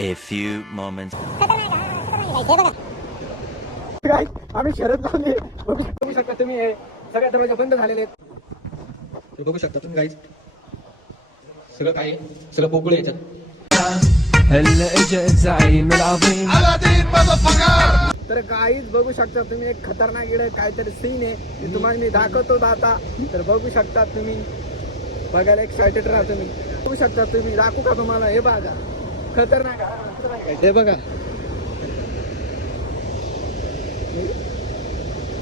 A few moments. काय आम्ही शरद लावली बघू शकता तुम्ही हे सगळे दरवाजे बंद झालेले आहेत. बघू शकता तुम्ही गाईज सगळं काय सगळं पोकळ याच्यात. तर गाईज बघू शकता तुम्ही एक खतरनाक इकडे काहीतरी सीन आहे ते तुम्हाला मी दाखवतो आता. तर बघू शकता तुम्ही बघायला एक्सायटेड राहा तुम्ही. बघू शकता तुम्ही दाखवू का तुम्हाला हे बघा खतरनाक हे बघा.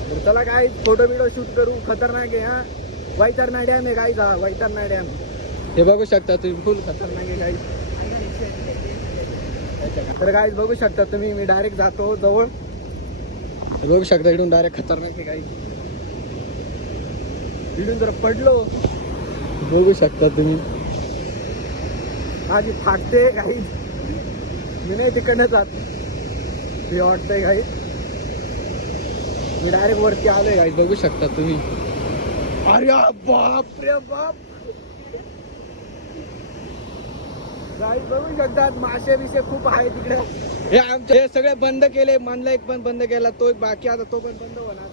तर चला काय फोटो बिडो शूट करू. खतरनाक आहे हा. वैतरणा डॅम आहे गाईज हा वैतरणा डॅम. हे बघू शकता तुम्ही फुल खतरनाक आहे गाईज. तर गाईज बघू शकता तुम्ही मी डायरेक्ट जातो जवळ. बघू शकता इकडून डायरेक्ट खतरनाक आहे गाईज. इकडून जर पडलो बघू शकता तुम्ही माझी फाटते गाईज. मी नाही तिकडनं जात हे वाटतंय गाईज. मी डायरेक्ट वरती आलोय गाईज बघू शकता तुम्ही. अरे बाप रे बाप गाईज बघू शकतात मासे बिसे खूप आहे तिकडे. हे आमचे हे सगळे बंद केले. मनला एक पण बंद केला तो एक बाकी आता तो पण बंद होणार.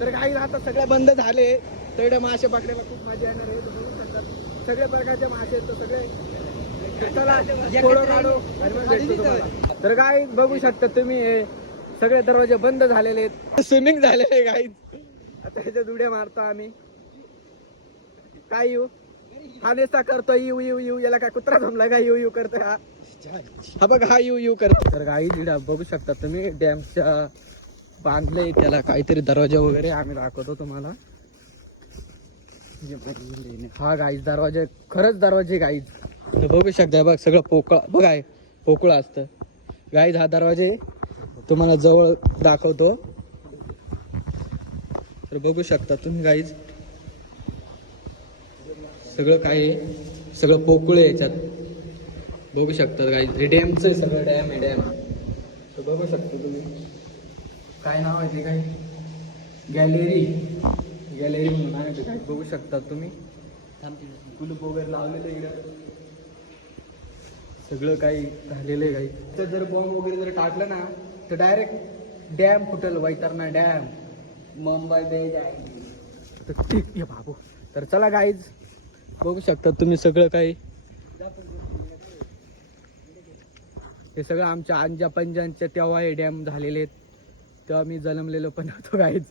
तर काही आता सगळे बंद झाले. सगळे मासे पकडायला खूप मजा येणार आहे. बघू शकतात सगळे प्रकारचे मासे आहेत. सगळे चला फोटो काढू आणि मग भेटतो तुम्हाला. तर काय बघू शकता तुम्ही हे सगळे दरवाजे बंद झालेले आहेत. स्विमिंग झालेले गाईज. आता ह्याच्यात उड्या मारतो आम्ही. काय येऊ हा नेसा करतो यू यू यू. याला काय कुत्रा जमला का यू यू करतो हा. हा बघ हा यू यू करतो. तर गाई बघू शकता तुम्ही डॅमच्या बांधले त्याला काहीतरी दरवाजा वगैरे आम्ही दाखवतो तुम्हाला. हा गाईज दरवाजे खरंच दरवाजे गाईज. तर बघू शकता बघ सगळं पोकळ बघा आहे पोकळ असतं गाईज. हा दरवाजे तुम्हाला जवळ दाखवतो. तर बघू शकता तुम्ही गाईज सगळं काय आहे सगळं पोकळ आहे याच्यात. बघू शकता गाईज हे डॅमचं आहे सगळं. डॅम आहे डॅम. तर बघू शकता तुम्ही काय नाव आहे ते काय गॅलरी गॅलरी म्हणून आहे ते काय बघू शकता तुम्ही. कुलूप वगैरे लावलेलं इकडं सगळं काही झालेलं आहे काही. तर जर बॉम्ब वगैरे जर टाकलं ना तर डायरेक्ट डॅम फुटल. वैतरणा डॅम मुंबई बे तर ठीक आहे बाबू. तर चला गाईज बघू शकता तुम्ही सगळं काही हे सगळं आमच्या अंजा पंजांच्या तेव्हा हे डॅम झालेले आहेत. तेव्हा मी जन्मलेलो पण होतो गाईज.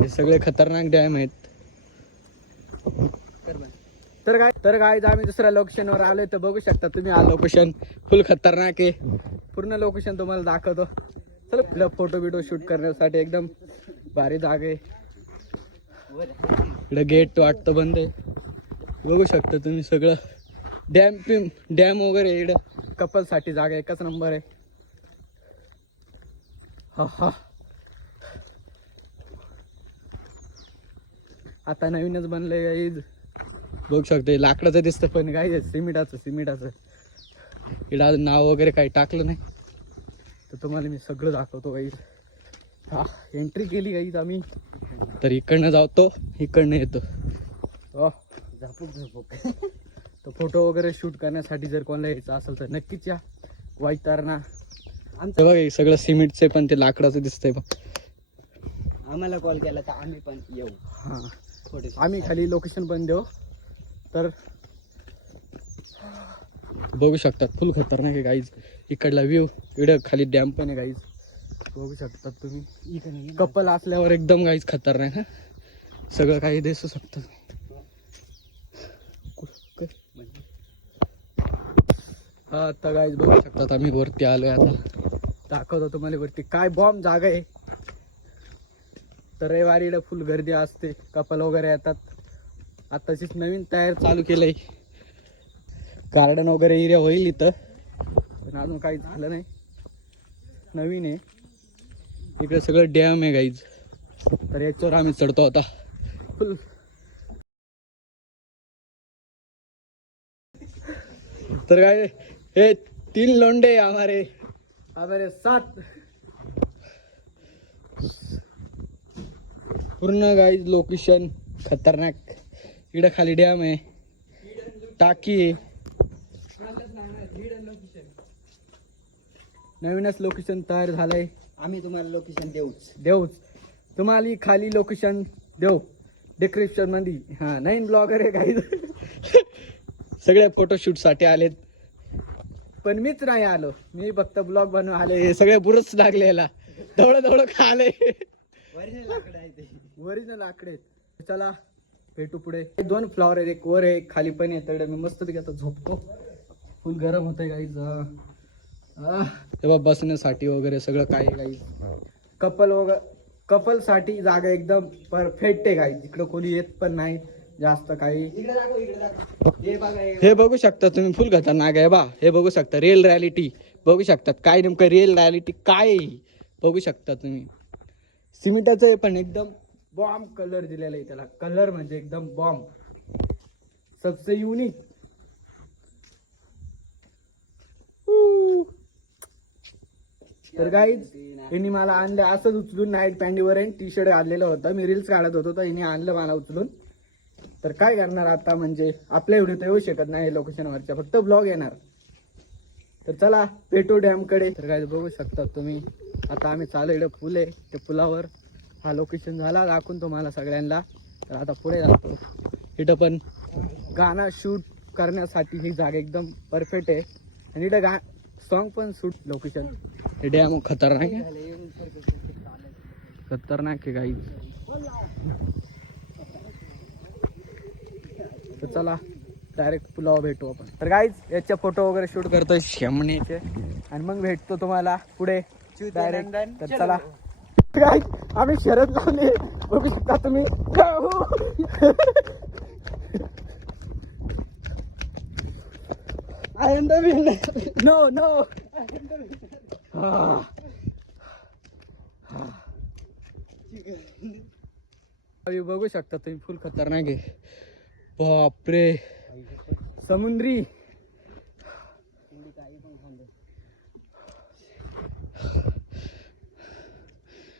हे सगळे खतरनाक डॅम आहेत. तर गाईज आम्ही दुसऱ्या लोकेशनवर आलोय. तर बघू शकता तुम्ही हा लोकेशन फुल खतरनाक आहे. पूर्ण लोकेशन तुम्हाला दाखवतो. चला फोटो बिटो शूट करण्यासाठी एकदम भारी जागा आहे. इकडे गेट वाटतं बंद आहे. बघू शकता तुम्ही सगळं डॅम वगैरे इकडे कपल साठी जागा एकच नंबर आहे. हा हा आता नवीनच बनलंय गाईज. बघू शकते लाकडाचं दिसतं पण काय सिमेंटाचं. इकडं अजून नाव वगैरे काही टाकलं नाही. तर तुम्हाला मी सगळं दाखवतो गाईज. हा एंट्री केली गाईज आम्ही. तर इकडनं जातो इकडनं येतो. तर फोटो वगैरे शूट करण्यासाठी जर कोणाला यायचं असेल तर नक्कीच या वैतरणा. आमचं बघा सगळं सिमेंटचे पण ते लाकडाचं दिसतंय बघ. आम्हाला कॉल केला तर आम्ही पण येऊ. हां आम्ही खाली लोकेशन पण देऊ. तर बघू शकतात फुल खतरनाक आहे गाईज. इकडला व्ह्यू इकडं खाली डॅम पण आहे गाईज. बघू शकतात तुम्ही कपल असल्यावर एकदम गाईज खतरनाक. हा सगळं काही दिसू शकतं. हा आता गाईज बघू शकतात आम्ही वरती आलोय. आता दाखवतो तुम्हाला वरती काय बॉम्ब जागा आहे. तर रविवारी इकडे फुल गर्दी असते. कपल वगैरे येतात. आताचीच नवीन तयार चालू केलंय. गार्डन वगैरे एरिया होईल इथं पण अजून काही झालं नाही. नवीन आहे इकडे सगळं डॅम आहे गाईज. तर याच्यावर आम्ही चढतो आता फुल. तर काय हे 3 लोंडे हमारे 7 पूर्ण गाईज लोकेशन खतरनाक. इकडे खाली डॅम आहे. टाकी आहे. नवीनच लोकेशन तयार झालंय. आम्ही तुम्हाला लोकेशन देऊच तुम्हाला खाली लोकेशन देऊ डिस्क्रिप्शन मध्ये. हा नवीन ब्लॉगर आहे काही सगळे फोटोशूट साठी आलेत पण मीच नाही आलो. मी फक्त ब्लॉग बनवून आले. हे सगळे बुरच लागलेला धवळ खाले ओरिजिनल आकडे. चला भेटू पुढे. 2 फ्लॉवर आहे, एक वर आहे एक खाली पण आहे. तर मी मस्त पैकी आता झोपतो. फुल गरम होतंय गाईज. तेव्हा बसण्यासाठी वगैरे सगळं काय गाईज. कपल साठी जागा एकदम परफेक्ट आहे गाईज. इकडं कोणी येत पण नाही जास्त काही. हे बघू शकता तुम्ही फुल खतरनाक आहे बा. हे बघू शकता रिअल रियालिटी बघू शकतात. काय नेमकं रिअल रियालिटी काय आहे बघू शकता तुम्ही. सिमेंटाचं आहे पण एकदम बॉम्ब कलर दिलेला आहे त्याला. कलर म्हणजे एकदम बॉम्ब सबसे युनिक. तर गाईज यांनी मला आणलं असंच उचलून. नाईट पॅन्टीवर टी शर्ट घातलेलं होतं. मी रील्स काढत होतो तर यांनी आणलं मला उचलून. तर काय करणार आता म्हणजे आपल्या एवढे तर येऊ शकत नाही लोकेशनवरच्या फक्त ब्लॉग येणार. तर चला पेटो डॅम कडे. तर काय बघू शकता तुम्ही आता आम्ही चालू इकडे पूल आहे त्या पुलावर. हा लोकेशन झाला दाखवून तुम्हाला सगळ्यांना. तर आता पुढे जातो. इथं पण गाणं शूट करण्यासाठी ही जागा एकदम परफेक्ट आहे. आणि इथं सॉन्ग पण शूट लोकेशन. हे डॅम खतरनाक आहे. खतरनाक आहे काही. तर चला डायरेक्ट पुलावर भेटू आपण. तर गाईज याचे फोटो वगैरे शूट करतोय शेमण्याचे आणि मग भेटतो तुम्हाला पुढे डायरेक्ट. तर चला गाईज आम्ही शरद लावली बघू शकता तुम्ही. नो बघू शकता तुम्ही फुल खतरनाक आहे. बापरे समुद्री.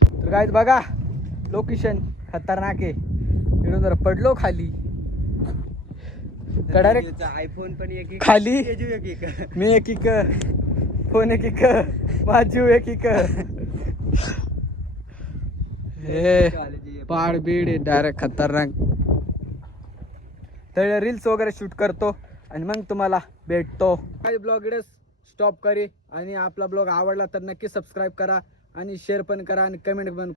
तर गाईज बघा लोकेशन खतरनाक आहे. इकडून जर पडलो खाली डायरेक्ट आयफोन पण एक खाली. मी एक फोन एक माझी एक हे पहाड बीड डायरेक्ट खतरनाक. तर रील्स वगैरे शूट करतो आणि मग तुम्हाला भेटतो. काही ब्लॉग इकडे स्टॉप करे. आणि आपला ब्लॉग आवडला तर नक्की सबस्क्राईब करा आणि शेअर पण करा आणि कमेंट पण